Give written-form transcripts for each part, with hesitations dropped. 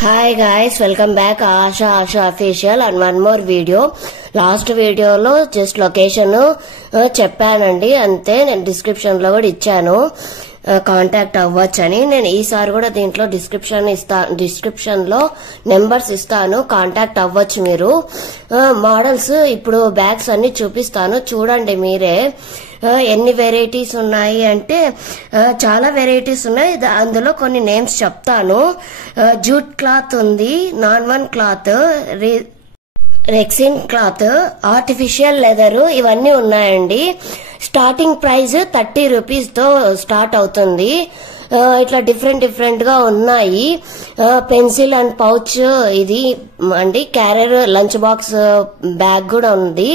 Hi guys, welcome back Asha official and one more video. Last video lo just location చెప్పానండి అంతే. నేను description లో కూడా ఇచ్చాను కాంటాక్ట్ అవ్వచ్చని. నేను ఈసారి కూడా దీంట్లో డిస్క్రిప్షన్ లో నెంబర్స్ ఇస్తాను, కాంటాక్ట్ అవ్వచ్చు మీరు. మోడల్స్ ఇప్పుడు బ్యాగ్స్ అన్ని చూపిస్తాను, చూడండి మీరే. ఎన్ని వెరైటీస్ ఉన్నాయి అంటే చాలా వెరైటీస్ ఉన్నాయి. అందులో కొన్ని నేమ్స్ చెప్తాను. జూట్ క్లాత్ ఉంది, non cloth, rexine cloth, artificial leather, ఇవన్నీ ఉన్నాయండి. స్టార్టింగ్ ప్రైస్ 30 రూపీస్ తో స్టార్ట్ అవుతుంది. ఇట్లా డిఫరెంట్ గా ఉన్నాయి. పెన్సిల్ అండ్ పౌచ్ ఇది అండి. క్యారియర్ లంచ్ బాక్స్ బ్యాగ్ కూడా ఉంది.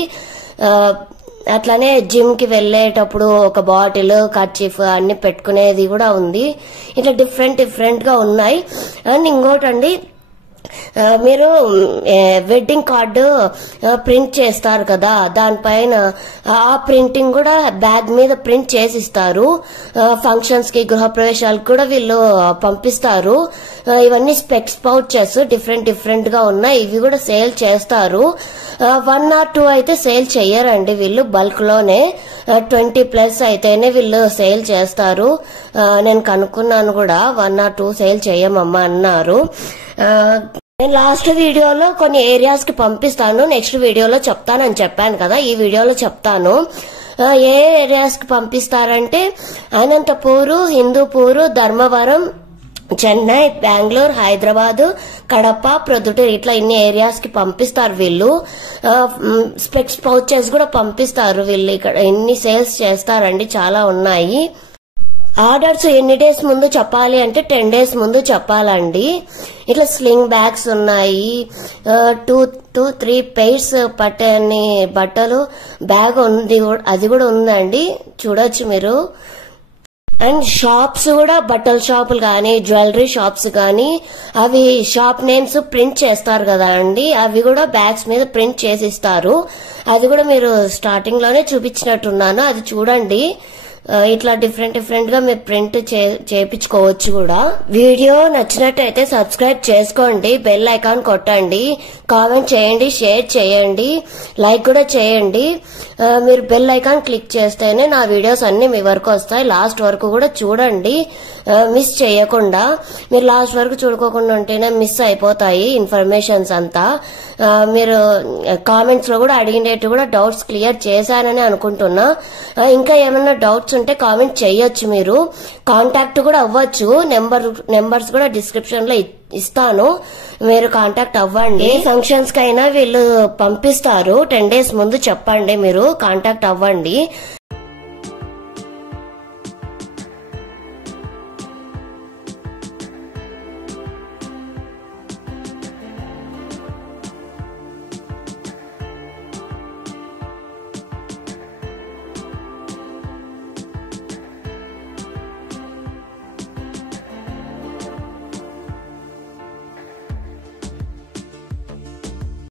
అట్లానే జిమ్ కి వెళ్లేటప్పుడు ఒక బాటిల్, కర్చీఫ్ అన్ని పెట్టుకునేది కూడా ఉంది. ఇట్లా డిఫరెంట్ గా ఉన్నాయి. అండ్ ఇంకోటండి, మీరు వెడ్డింగ్ కార్డు ప్రింట్ చేస్తారు కదా, దానిపైన ఆ ప్రింటింగ్ కూడా బ్యాగ్ మీద ప్రింట్ చేసి ఇస్తారు. ఫంక్షన్స్ కి, గృహప్రవేశాలకు కూడా వీళ్ళు పంపిస్తారు. ఇవన్నీ స్పెక్స్ పౌచెస్ డిఫరెంట్ గా ఉన్నాయి. ఇవి కూడా సేల్ చేస్తారు. 1 or 2 అయితే సేల్ చెయ్యరండి వీళ్ళు, బల్క్ లోనే 20+ అయితేనే వీళ్ళు సేల్ చేస్తారు. నేను కనుక్కున్నాను కూడా, 1 or 2 సేల్ చెయ్యమమ్మా అన్నారు. నేను లాస్ట్ వీడియోలో కొన్ని ఏరియాస్ కి పంపిస్తాను, నెక్స్ట్ వీడియోలో చెప్తానని చెప్పాను కదా, ఈ వీడియోలో చెప్తాను. ఏ ఏరియాస్ కి పంపిస్తారంటే అనంతపూరు, హిందూపూరు, ధర్మవరం, చెన్నై, బెంగళూరు, హైదరాబాద్, కడప, ప్రొద్దుటూరు, ఇట్లా ఇన్ని ఏరియాస్ కి పంపిస్తారు వీళ్ళు. స్పెక్స్ పౌచెస్ కూడా పంపిస్తారు వీళ్ళు. ఇక్కడ ఇన్ని సేల్స్ చేస్తారండి, చాలా ఉన్నాయి. ఆర్డర్స్ ఎన్ని డేస్ ముందు చెప్పాలి అంటే 10 days ముందు చెప్పాలండి. ఇట్లా స్లింగ్ బ్యాగ్స్ ఉన్నాయి. 2-3 pairs పట్టే అన్ని బట్టలు బ్యాగ్ ఉంది, అది కూడా ఉందండి, చూడొచ్చు మీరు. అండ్ షాప్స్ కూడా, బట్టల షాపులు కానీ, జ్యువెలరీ షాప్స్ కానీ, అవి షాప్ నేమ్స్ ప్రింట్ చేస్తారు కదా అండి, అవి కూడా బ్యాగ్స్ మీద ప్రింట్ చేసి ఇస్తారు. అది కూడా మీరు స్టార్టింగ్ లోనే చూపించినట్టున్నాను, అది చూడండి. ఇట్లా డిఫరెంట్ గా మీరు ప్రింట్ చేయించుకోవచ్చు కూడా. వీడియో నచ్చినట్టయితే సబ్స్క్రైబ్ చేసుకోండి, బెల్ ఐకాన్ కొట్టండి, కామెంట్ చేయండి, షేర్ చేయండి, లైక్ కూడా చేయండి. మీరు బెల్ ఐకాన్ క్లిక్ చేస్తేనే నా వీడియోస్ అన్ని మీ వరకు వస్తాయి. లాస్ట్ వరకు కూడా చూడండి, మిస్ చేయకుండా. మీరు లాస్ట్ వరకు చూడుకోకుండా ఉంటేనే మిస్ అయిపోతాయి ఇన్ఫర్మేషన్స్ అంతా. మీరు కామెంట్స్ లో కూడా అడిగినట్టు కూడా డౌట్స్ క్లియర్ చేశానని అనుకుంటున్నా. ఇంకా ఏమైనా డౌట్స్ ఉంటే కామెంట్ చేయొచ్చు, మీరు కాంటాక్ట్ కూడా అవ్వచ్చు. నెంబర్స్ కూడా డిస్క్రిప్షన్ లో ఇస్తాను, మీరు కాంటాక్ట్ అవ్వండి. ఫంక్షన్స్ కైనా వీళ్ళు పంపిస్తారు. 10 days ముందు చెప్పండి, మీరు కాంటాక్ట్ అవ్వండి.